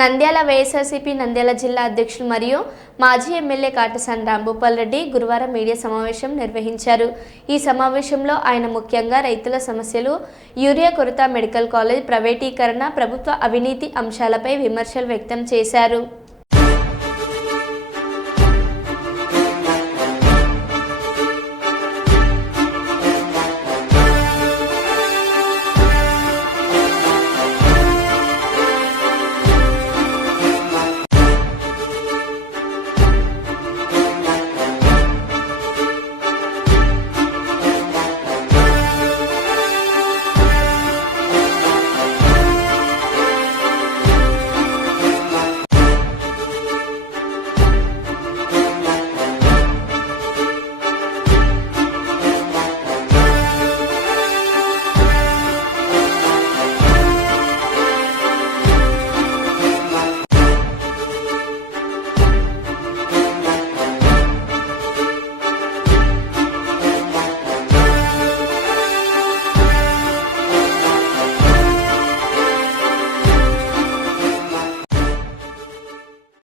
నంద్యాల వైఎస్ఆర్సీపీ నంద్యాల జిల్లా అధ్యక్షులు మరియు మాజీ ఎమ్మెల్యే కాటసాని రాంభూపాల్ రెడ్డి గురువారం మీడియా సమావేశం నిర్వహించారు. ఈ సమావేశంలో ఆయన ముఖ్యంగా రైతుల సమస్యలు యూరియా కొరత మెడికల్ కాలేజ్ ప్రైవేటీకరణ ప్రభుత్వ అవినీతి అంశాలపై విమర్శలు వ్యక్తం చేశారు.